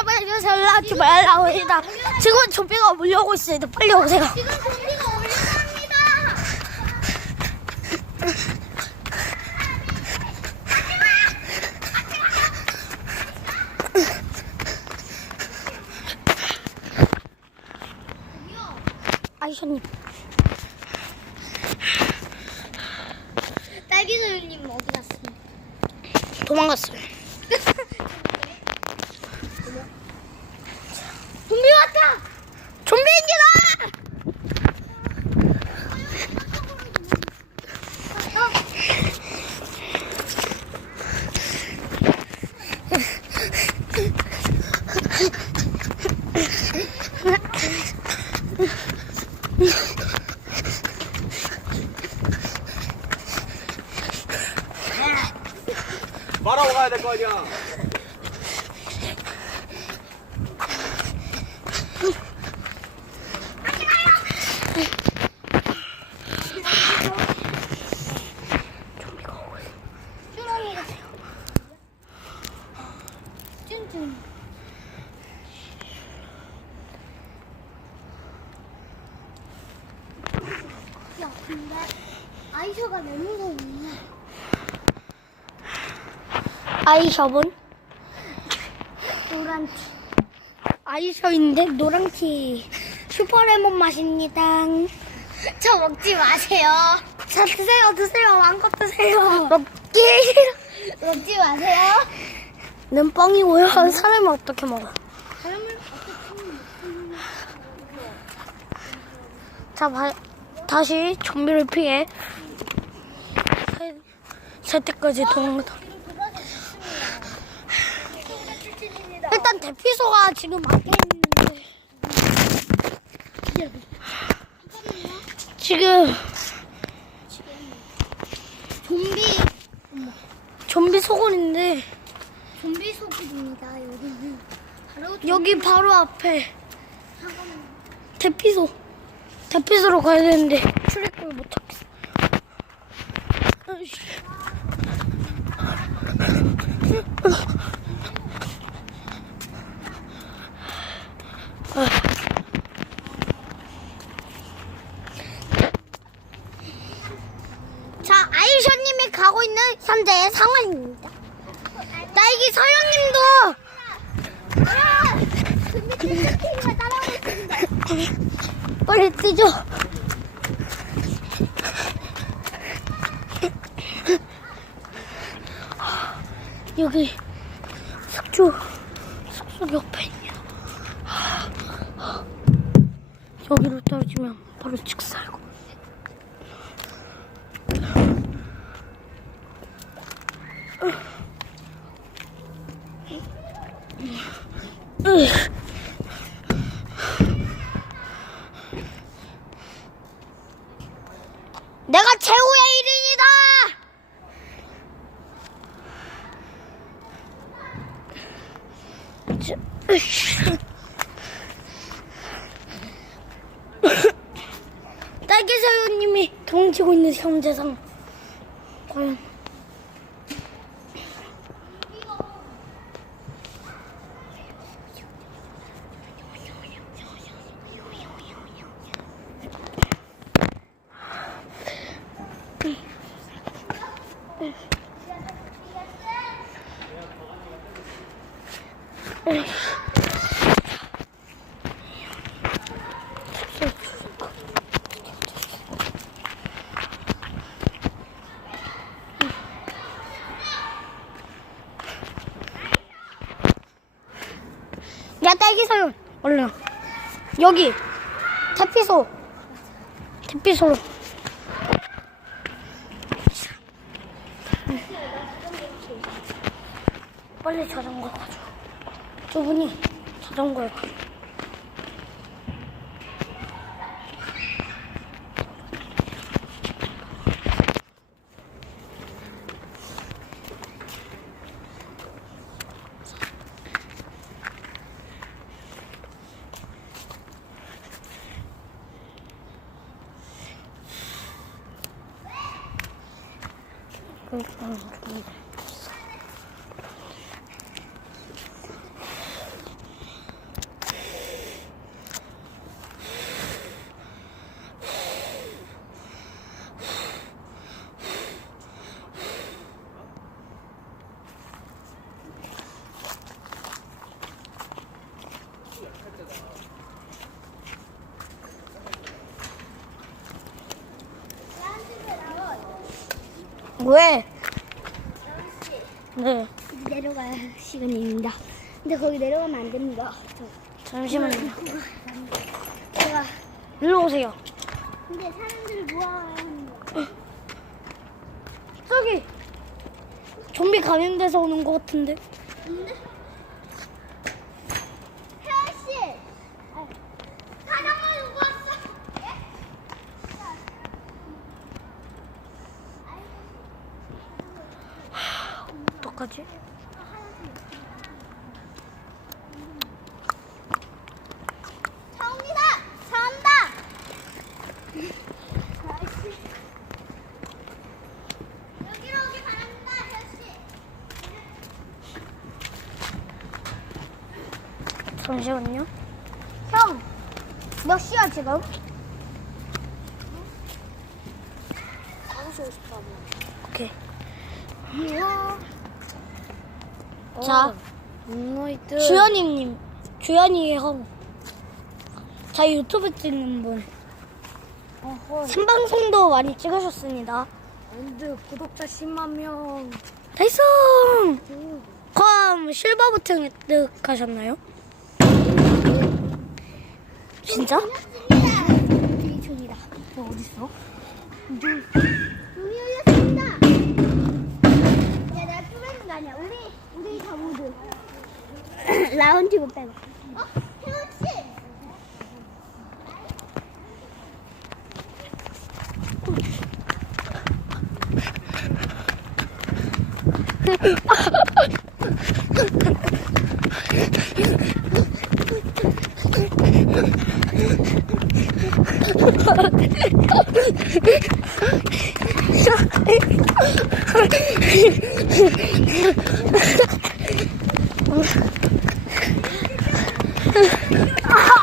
여러분 안녕하세요 라지 말라오입니다 지금 좀비가 몰려오고 있어요 빨리 오세요 지금 좀비가 올라갑니다. 아이셔님 딸기 소유님 어디 갔습니까? 도망갔어요 좀비 왔다. 좀비입니다 말하고 가야 될 거 아니야. 근데 아이셔가 너무 무서운데. 아이셔분 노란 티. 아이셔인데 노랑티. 슈퍼레몬 맛입니다. 저 먹지 마세요. 자 드세요 드세요. 마음껏 드세요. 먹기. 먹지 마세요. 는 뻥이고요 사람이 어떻게 먹어? 사람을 어떻게 자, 바, 다시 좀비를 피해. 살, 살 때까지 도망가다. 일단 대피소가 지금 앞에 있는데. 지금 좀비. 좀비 소굴인데. 좀비 소굴입니다. 여기는. 바로 여기 바로 앞에 대피소. 대피소로 가야 되는데 출입구를 못 찾겠어. 현재 상황입니다. 딸기 서영님도 빨리 뛰죠. 여기 숙주 숙소 옆에 있네요. 여기로 떨어지면 바로 직선. 내가 최후의 1인이다! 저, 으쌰. 딸기사유님이 도망치고 있는 현재상 과연 야 딸기사유 얼른. 여기. 대피소. 대피소 빨리 자전거 가져. 저분이 자전거에 가져. 그러니까 음, 음, 음. 왜? 네. 내려갈 시간입니다. 근데 거기 내려가면 안 됩니다. 잠시만요. 제가 일로 오세요. 근데 사람들을 모아야 합니다. 저기 좀비 감염돼서 오는 것 같은데. 혜원 씨, 사장님 누구 왔어? 어떡하지? 여기로 바랍니다, 씨. 잠시만요. 형, 몇 시야 지금? 오케이. 우와. 자, 문노이드. 주연이님, 주연이의 형. 자, 유튜브 찍는 분. 어허. 생방송도 많이 찍으셨습니다. 안돼 구독자 10만 명. 달성! 그럼 실버 버튼 획득하셨나요? 진짜? 되게 종이다. 너 어디 있어? 종이 열렸습니다. 아니야. 우리 우리 다 모두 라운지 못 빼고. 어, 태원 씨. Ah!